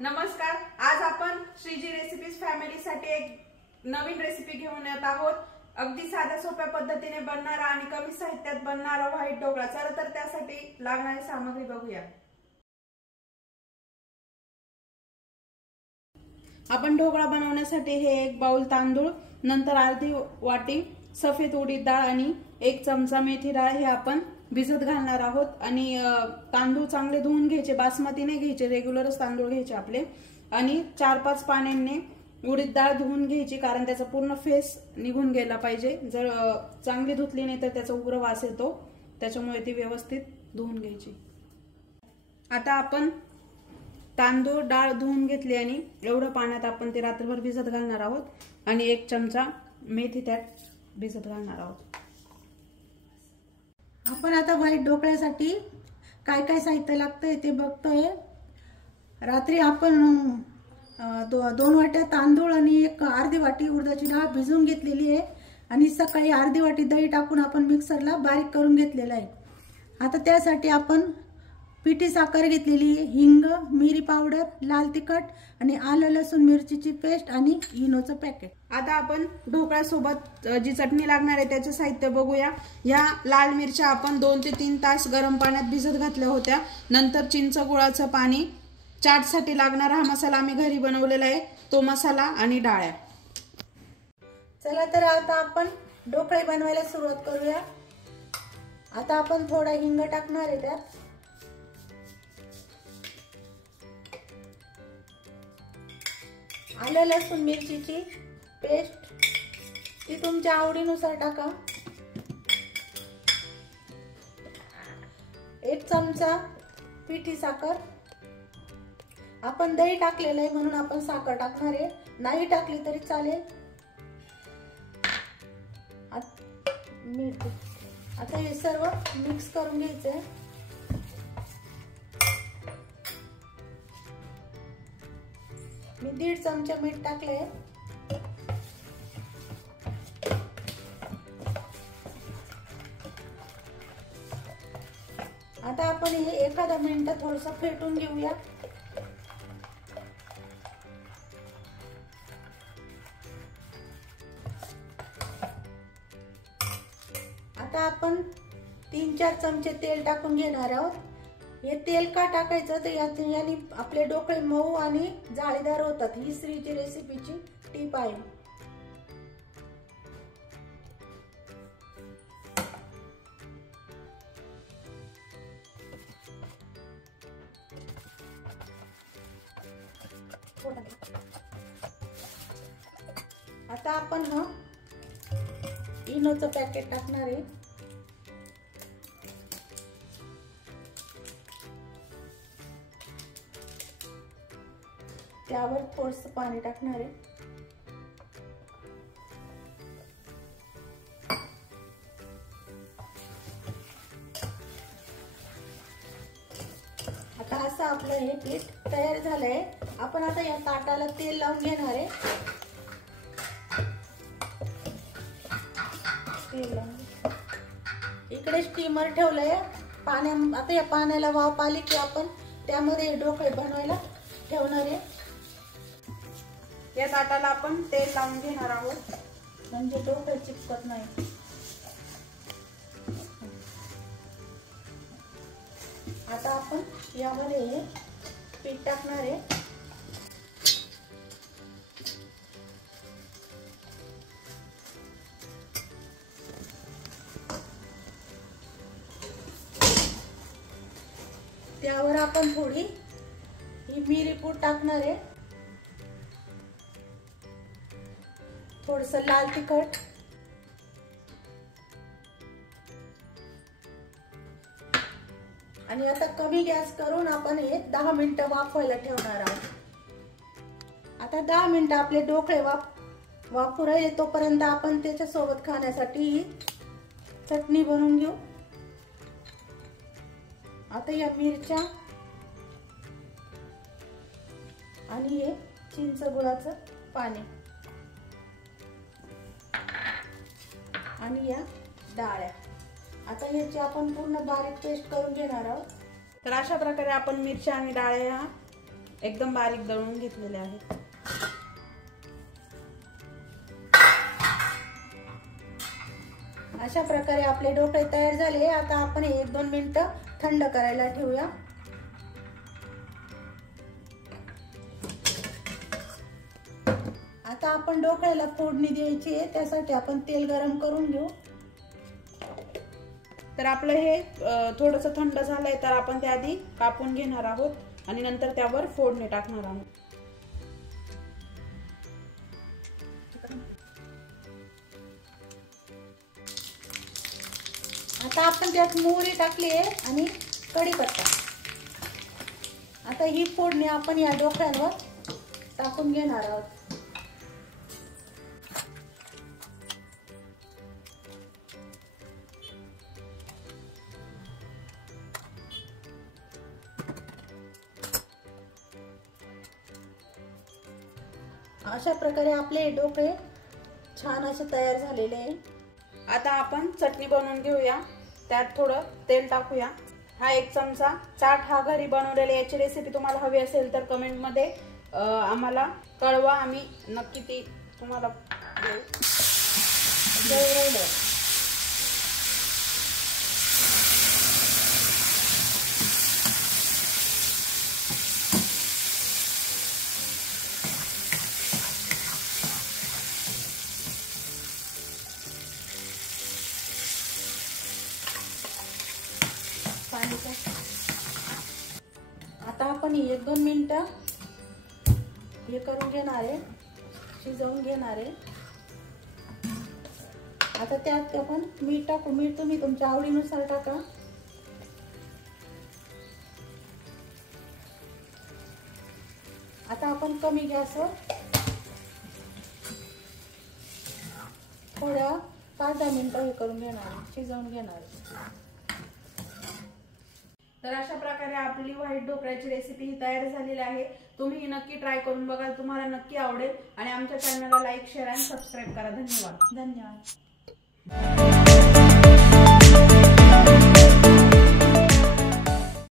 नमस्कार। आज आपण श्रीजी रेसिपीज फॅमिली साठी एक नवीन रेसिपी घेऊन येत आहोत। अगदी साध्या सोप्या पद्धतीने बनणारा आणि कमी साहित्यात बनणारा व्हाईट ढोकळा। चला तर त्यासाठी लागणारी सामग्री बघूया। आपण ढोकळा बनवण्यासाठी हे एक बाउल तांदूळ, नंतर अर्धी वाटी सफेद उडीद डाळ आणि एक चमचा मेथी डाळ हे आपण भिजत घालणार आहोत। आणि तांदूळ चांगले धुवून घ्यायचे, बासमती नाही घ्यायचे, रेग्युलरच तांदूळ घ्यायचे आपले। आणि 4-5 पाण्याने उडीद डाळ धुवून घ्यायची, कारण त्याचा पूर्ण फेस निघून गेला पाहिजे। जर चांगली धुतली नाही तर त्याचा उग्र वास येतो, त्याच्यामुळे ती व्यवस्थित धुवून घ्यायची। आता आपण तांदूळ डाळ धुवून घेतली आणि एवढं पाण्यात आपण ते रात्रभर भिजत घालणार आहोत। आणि 1 चमचा मेथी त्यात भिजत घालणार आहोत। आपण आता व्हाईट ढोकळ्यासाठी काय काय साहित्य लागतंय ते बघतोय। रात्री आपण 2 वाट्या तांदूळ आणि अर्धी वाटी उडदाची डाळ भिजवून घेतलेली आहे आणि सकाळी अर्धी वाटी दही टाकून आपण मिक्सरला बारीक करून घेतलेला आहे। आता त्यासाठी आपण पिठी साखर घेतलेली आहे, हिंग, मिरी पावडर, लाल तिखट आणि आलं लसूण मिरचीची पेस्ट आणि इनोचं पॅकेट। आता आपण ढोकळ्यासोबत जी चटणी लागणार आहे त्याचे साहित्य बघूया। या लाल मिरच्या आपण 2 ते 3 तास गरम पाण्यात भिजत घातल्या होत्या। नंतर चिंच गुळाचं पाणी, चाटसाठी लागणारा हा मसाला आम्ही घरी बनवलेला आहे तो मसाला आणि डाळ्या। चला तर आता आपण ढोकळे बनवायला सुरुवात करूया। आता आपण थोडा हिंग टाकणार आहे त्यात। आलं लसूण मिरचीची पेस्ट ती तुमच्या आवडीनुसार टाका। 1 चमचा पिठी साखर। आपण दही टाकलेलं आहे म्हणून आपण साखर टाकणार आहे, नाही टाकली तरी चालेल। मीठ। आता हे सर्व मिक्स करून घ्यायचंय। मी 1.5 चमचा मीठ टाकलंय। आता आपण हे 1 मिनिट थोडंसं फेटून घेऊया। आता आपण 3-4 चमचे तेल टाकून घेणार आहोत। हे तेल का टाकायचं तर याने आपले ढोकळे मऊ आणि जाळीदार होतात। ही श्रीजी रेसिपीची टिप आहे। आता आपण इनोचं पॅकेट टाकणार आहे। त्यावर थोडंसं पाणी टाकणार आहे। आता असं आपलं हे पीठ तयार झालंय। आपण आता या ताटाला तेल लावून घेणार आहे। तेल लावून इकडे स्टीमर ठेवलंय आता या पाण्याला वाफ आली की आपण त्यामध्ये ढोकळे बनवायला ठेवणार आहे। या ताटाला आपण तेल लावून घेणार आहोत, म्हणजे ढोकळे चिपकत नाही। आता आपण यामध्ये पीठ टाकणार आहे। त्यावर आपण थोडी ही मिरी पूड टाकणार आहे, थोडंसं लाल तिखट, आणि आता कमी गॅस करून आपण हे 10 मिनिटं वाफवायला ठेवणार आहोत। आता 10 मिनिटं आपले ढोकळे वाफू राहिले तोपर्यंत आपण त्याच्या सोबत खाण्यासाठी ही चटणी बनवून घेऊ। आता या मिरच्या आणि हे चिंच गुळाचं पाणी आणि या डाळ्या आता याची आपण पूर्ण बारीक पेस्ट करून घेणार आहोत। तर अशा प्रकारे आपण मिरच्या आणि डाळ्या एकदम बारीक दळून घेतलेले आहेत. अशा प्रकारे आपले ढोकळे तयार झाले. आता आपण 1-2 मिनिटं थंड करायला ठेवूया. आता आपण ढोकळ्याला फोडणी द्यायची आहे, त्यासाठी आपण तेल गरम करून घेऊ. तर आपलं हे थोडंसं थंड झालंय, तर आपण त्याआधी कापून घेणार आहोत आणि नंतर त्यावर फोडणी टाकणार आहोत. आता आपण त्यात मोहरी टाकली आहे आणि कढीपत्ता. आता ही फोडणी आपण या ढोकळ्यांवर टाकून घेणार आहोत. अशा प्रकारे आपले ढोकळे छान असे तयार झालेले आहे. आता आपण चटणी बनवून घेऊया. त्यात थोडं तेल टाकूया. हा 1 चमचा. चाट हा घरी बनवलेला. याची रेसिपी तुम्हाला हवी असेल तर कमेंट मध्ये आम्हाला कळवा, आम्ही नक्की ती तुम्हाला देऊ. आता आपण 1-2 मिनिटं हे करून घेणार आहे, शिजवून घेणार आहे. आता त्यात आपण मीठ टाकू. मीठ तुम्ही तुमच्या आवडीनुसार टाका. आता आपण कमी गॅसवर थोड्या 5-10 मिनिटं हे करून घेणार आहे, शिजवून घेणार आहे. तर अशा प्रकारे आपली व्हाईट ढोकळ्याची रेसिपी ही तयार झालेली आहे. तुम्ही ही नक्की ट्राय करून बघा, तुम्हाला नक्की आवडेल. आणि आमच्या चॅनलला लाईक, शेअर आणि सबस्क्राईब करा. धन्यवाद.